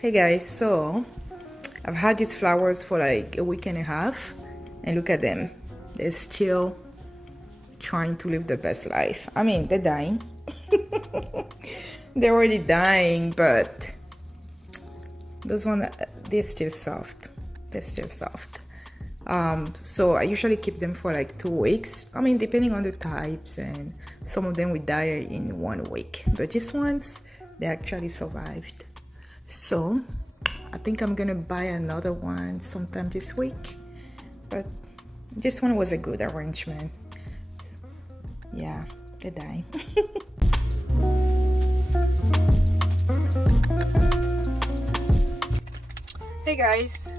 Hey guys, so I've had these flowers for like a week and a half, and look at them. They're still trying to live the best life. I mean, they're dying. They're already dying, but those ones, they're still soft. They're still soft. So I usually keep them for like 2 weeks. I mean, depending on the types, and some of them will die in 1 week. But these ones, they actually survived. So I think I'm gonna buy another one sometime this week. But this one was a good arrangement. Yeah, they're dying. Hey guys,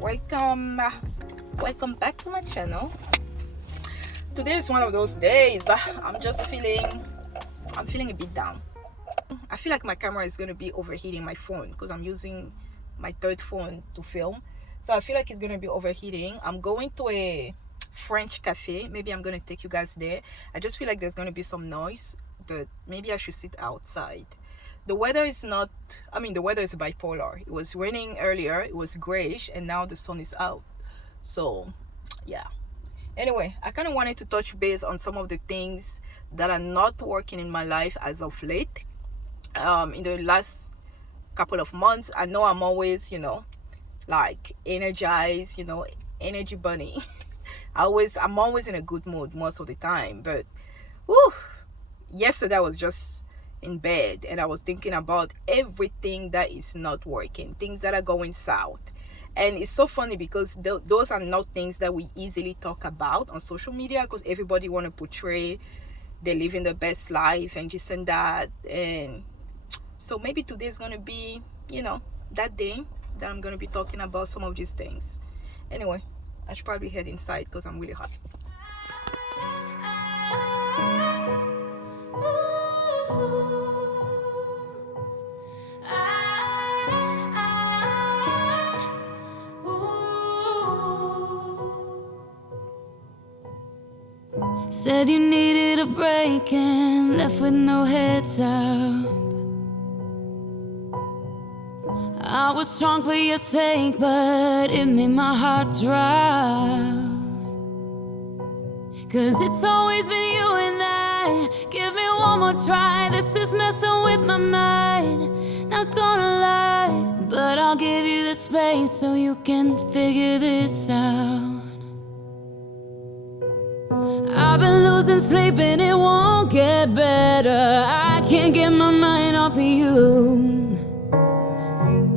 welcome back to my channel. Today is one of those days I'm feeling a bit down. I feel like my camera is going to be overheating my phone because I'm using my third phone to film, so I feel like it's going to be overheating. I'm going to a French cafe. Maybe I'm going to take you guys there. I just feel like there's going to be some noise, but maybe I should sit outside. The weather is not, the weather is bipolar. It was raining earlier, it was grayish, and now the sun is out. So yeah, anyway, I kind of wanted to touch base on some of the things that are not working in my life as of late. In the last couple of months, I know I'm always, like energized, energy bunny. I'm always in a good mood most of the time, but whew, yesterday I was just in bed and I was thinking about everything that is not working, things that are going south. And it's so funny because those are not things that we easily talk about on social media, because everybody want to portray they're living the best life and this and that. And so maybe today is going to be, that day that I'm going to be talking about some of these things. Anyway, I should probably head inside because I'm really hot. Said you needed a break and left with no heads up. I was strong for your sake, but it made my heart drop. 'Cause it's always been you and I. Give me one more try. This is messing with my mind. Not gonna lie, but I'll give you the space so you can figure this out. I've been losing sleep and it won't get better. I can't get my mind off of you.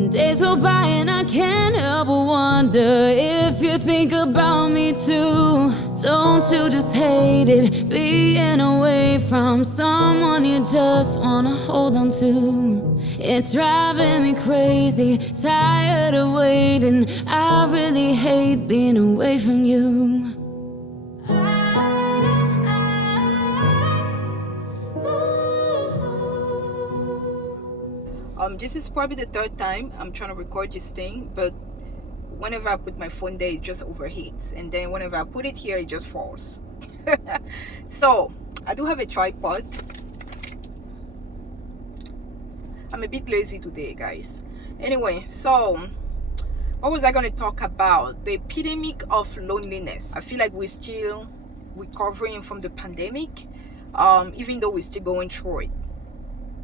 Days go by and I can't help but wonder if you think about me too. Don't you just hate it, being away from someone you just wanna hold on to? It's driving me crazy, tired of waiting. I really hate being away from you. This is probably the third time I'm trying to record this thing, but whenever I put my phone there, it just overheats, and then whenever I put it here, it just falls. So I do have a tripod. I'm a bit lazy today, guys. Anyway, so what was I going to talk about? The epidemic of loneliness. I feel like we're still recovering from the pandemic, even though we're still going through it.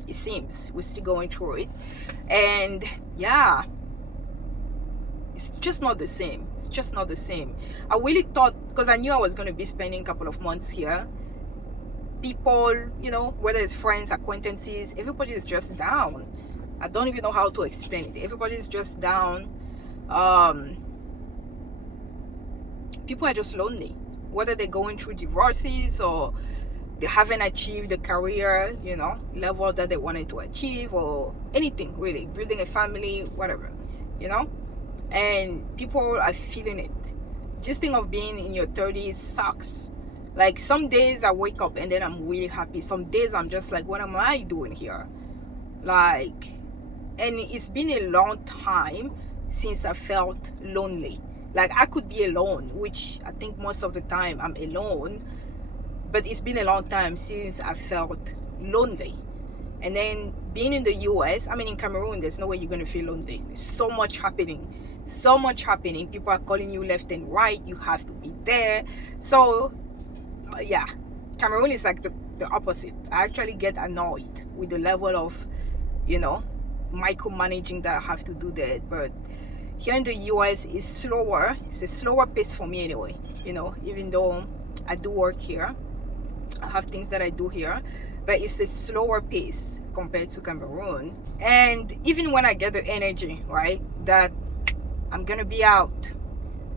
It seems we're still going through it, and yeah, it's just not the same. It's just not the same. I really thought, because I knew I was going to be spending a couple of months here, people, whether it's friends, acquaintances, everybody is just down. I don't even know how to explain it. Everybody is just down. People are just lonely, whether they're going through divorces or they haven't achieved the career, level that they wanted to achieve, or anything really, building a family, whatever, and people are feeling it. This thing of being in your 30s sucks. Like, some days I wake up and then I'm really happy. Some days I'm just like, what am I doing here? Like, and it's been a long time since I felt lonely. Like, I could be alone, which I think most of the time I'm alone, but it's been a long time since I felt lonely. And then being in the US, I mean, in Cameroon, there's no way you're going to feel lonely. There's so much happening. So much happening. People are calling you left and right. You have to be there. So, yeah. Cameroon is like the opposite. I actually get annoyed with the level of, you know, micromanaging that I have to do there. But here in the US, it's slower. It's a slower pace for me anyway. You know, even though I do work here, I have things that I do here, but it's a slower pace compared to Cameroon. And even when I get the energy, right, that I'm gonna be out,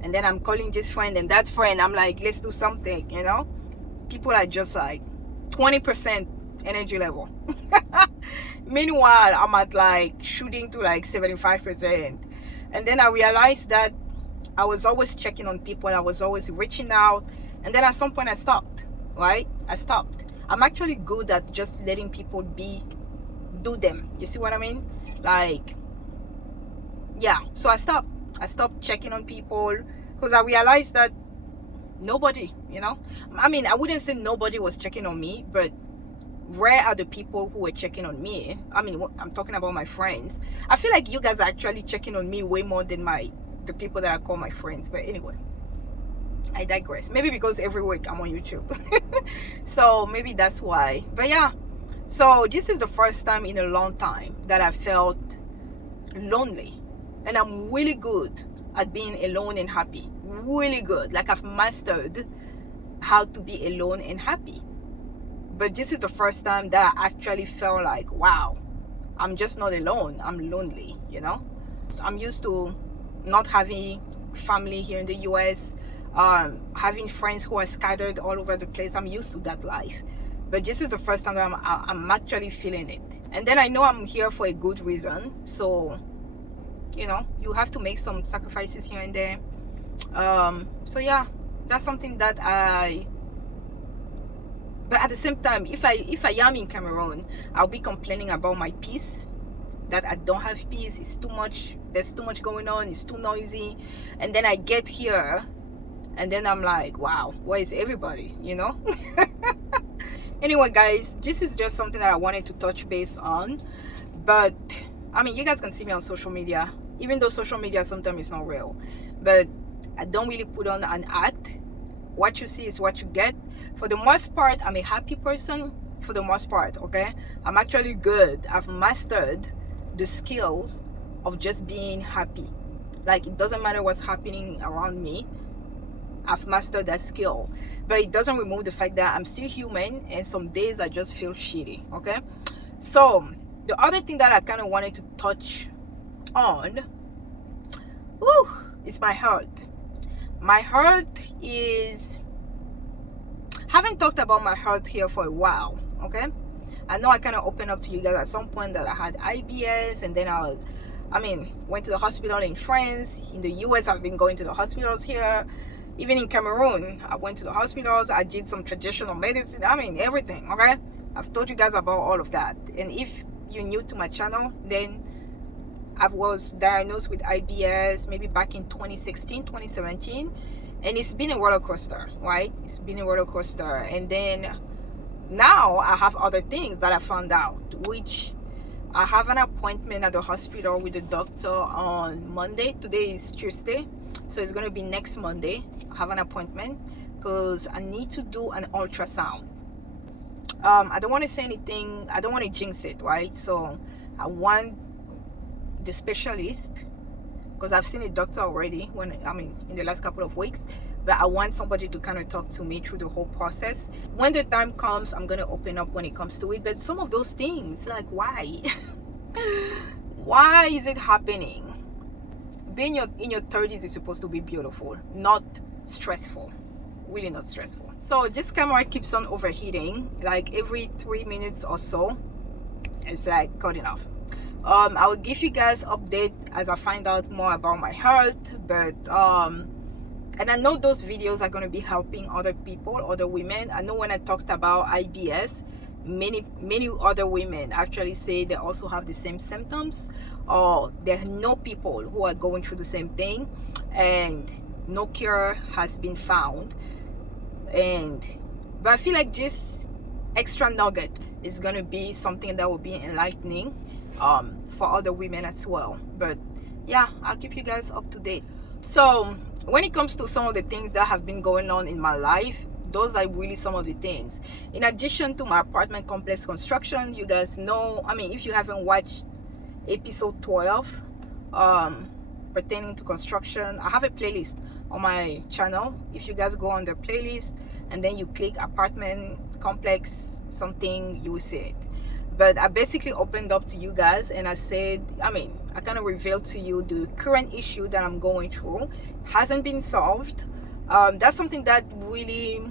and then I'm calling this friend and that friend, I'm like, let's do something, you know, people are just like 20% energy level. Meanwhile, I'm at like shooting to like 75%. And then I realized that I was always checking on people, I was always reaching out, and then at some point I stopped, right? I stopped. I'm actually good at just letting people do them. You see what I mean? Like, yeah. So I stopped checking on people because I realized that nobody, you know, I mean, I wouldn't say nobody was checking on me, but rare are the people who were checking on me. I mean, I'm talking about my friends. I feel like you guys are actually checking on me way more than the people that I call my friends. But anyway, I digress. Maybe because every week I'm on YouTube. So maybe that's why. But yeah, so this is the first time in a long time that I felt lonely. And I'm really good at being alone and happy. Really good. Like I've mastered how to be alone and happy. But this is the first time that I actually felt like, wow, I'm just not alone. I'm lonely, you know? So I'm used to not having family here in the US, having friends who are scattered all over the place. I'm used to that life. But this is the first time that I'm actually feeling it. And then I know I'm here for a good reason. So, you know, you have to make some sacrifices here and there. So yeah, that's something that but at the same time, if I am in Cameroon, I'll be complaining about my peace, that I don't have peace. It's too much. There's too much going on. It's too noisy. And then I get here and then I'm like, wow, where is everybody, you know? Anyway, guys, this is just something that I wanted to touch base on. But I mean, you guys can see me on social media, even though social media sometimes is not real, but I don't really put on an act. What you see is what you get. For the most part, I'm a happy person. For the most part, okay? I'm actually good. I've mastered the skills of just being happy. Like, it doesn't matter what's happening around me. I've mastered that skill. But it doesn't remove the fact that I'm still human and some days I just feel shitty, okay? So, the other thing that I kind of wanted to touch on, is my health. My health is, haven't talked about my health here for a while, okay? I know I kind of opened up to you guys at some point that I had IBS, and then went to the hospital in France. In the US, I've been going to the hospitals here. Even in Cameroon, I went to the hospitals. I did some traditional medicine. I mean, everything, okay? I've told you guys about all of that. And if you're new to my channel, then I was diagnosed with IBS maybe back in 2016, 2017. And it's been a roller coaster, right? It's been a roller coaster. And then now I have other things that I found out, which I have an appointment at the hospital with the doctor on Monday. Today is Tuesday. So it's going to be next Monday. I have an appointment because I need to do an ultrasound. I don't want to say anything. I don't want to jinx it, right? So I want the specialist, because I've seen a doctor already in the last couple of weeks, but I want somebody to kind of talk to me through the whole process. When the time comes, I'm going to open up when it comes to it. But some of those things, like, why? Why is it happening? Being in your 30s is supposed to be beautiful, not stressful. Really not stressful. So this camera keeps on overheating, like every 3 minutes or so. It's like cutting off. I will give you guys update as I find out more about my health, but and I know those videos are going to be helping other people, other women. I know when I talked about IBS, many other women actually say they also have the same symptoms, or they know people who are going through the same thing and no cure has been found. But I feel like this extra nugget it's gonna be something that will be enlightening for other women as well. But yeah, I'll keep you guys up to date. So when it comes to some of the things that have been going on in my life, those are really some of the things. In addition to my apartment complex construction, you guys know, I mean, if you haven't watched episode 12 pertaining to construction, I have a playlist on my channel. If you guys go on the playlist and then you click apartment complex something, you will see it. But I basically opened up to you guys and I said, I mean, I kind of revealed to you the current issue that I'm going through hasn't been solved. That's something that really,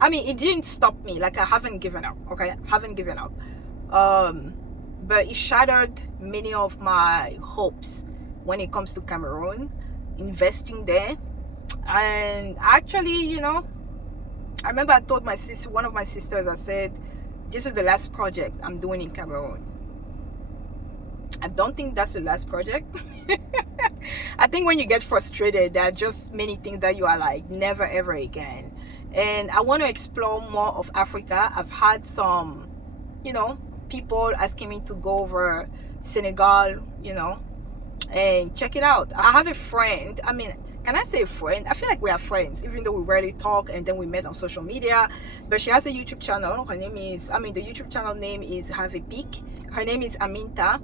I mean, it didn't stop me. Like, I haven't given up, okay? I haven't given up. But it shattered many of my hopes when it comes to Cameroon, investing there. And actually, you know, I remember I told my sister, one of my sisters, I said, this is the last project I'm doing in Cameroon. I don't think that's the last project. I think when you get frustrated, there are just many things that you are like, never ever again. And I want to explore more of Africa. I've had some, you know, people asking me to go over Senegal, you know, and check it out. I have a friend, I mean, can I say friend? I feel like we are friends, even though we rarely talk, and then we met on social media. But she has a YouTube channel. Her name is, I mean, the YouTube channel name is Have a Peek. Her name is Aminta.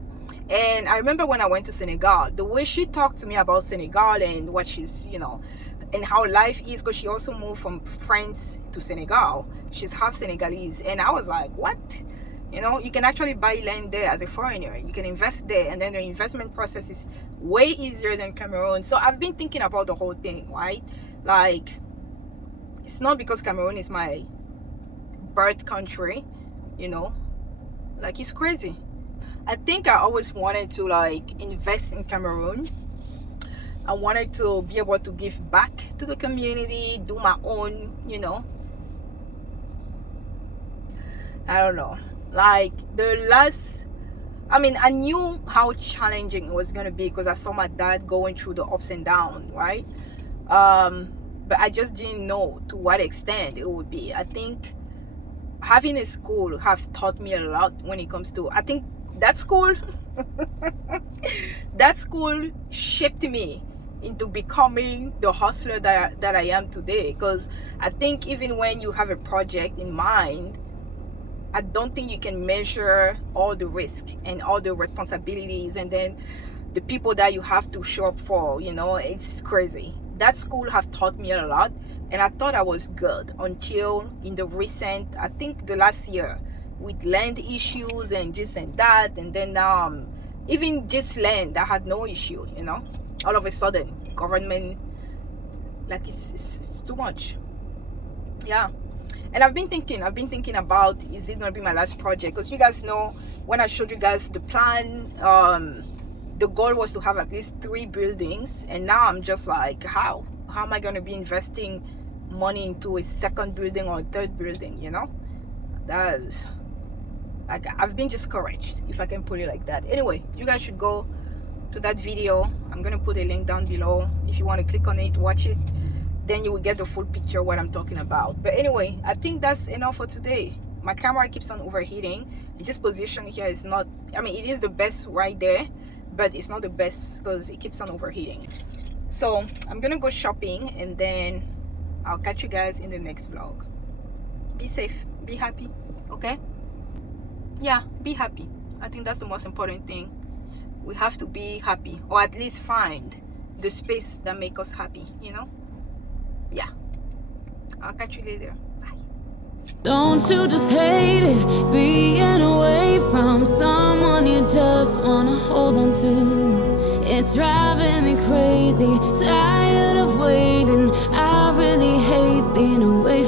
And I remember when I went to Senegal, the way she talked to me about Senegal and what she's, you know, and how life is, because she also moved from France to Senegal. She's half Senegalese. And I was like, what? You know, you can actually buy land there as a foreigner. You can invest there, and then the investment process is way easier than Cameroon. So I've been thinking about the whole thing, right? Like, it's not because Cameroon is my birth country, you know, like, it's crazy. I think I always wanted to like invest in Cameroon. I wanted to be able to give back to the community, do my own, you know, I don't know. Like, the last, I mean, I knew how challenging it was going to be because I saw my dad going through the ups and downs, right? But I just didn't know to what extent it would be. I think having a school have taught me a lot when it comes to, I think that school that school shaped me into becoming the hustler that I am today. Because I think even when you have a project in mind, I don't think you can measure all the risk and all the responsibilities and then the people that you have to show up for, you know. It's crazy. That school have taught me a lot, and I thought I was good until in the recent, I think the last year, with land issues and this and that, and then now even this land that had no issue, you know, all of a sudden government, like, it's too much. Yeah. And I've been thinking about, is it going to be my last project? Because you guys know, when I showed you guys the plan, the goal was to have at least 3 buildings. And now I'm just like, how am I going to be investing money into a second building or a third building, you know? That's like, I've been discouraged, if I can put it like that. Anyway, you guys should go to that video. I'm going to put a link down below. If you want to click on it, watch it, then you will get the full picture of what I'm talking about. But anyway, I think that's enough for today. My camera keeps on overheating. This position here is not, I mean, it is the best right there, but it's not the best because it keeps on overheating. So I'm gonna go shopping, and then I'll catch you guys in the next vlog. Be safe, be happy, okay? Yeah, be happy. I think that's the most important thing. We have to be happy, or at least find the space that makes us happy, you know? Yeah, I'll catch you later. Bye. Don't you just hate it, being away from someone you just wanna hold on to? It's driving me crazy, tired of waiting. I really hate being away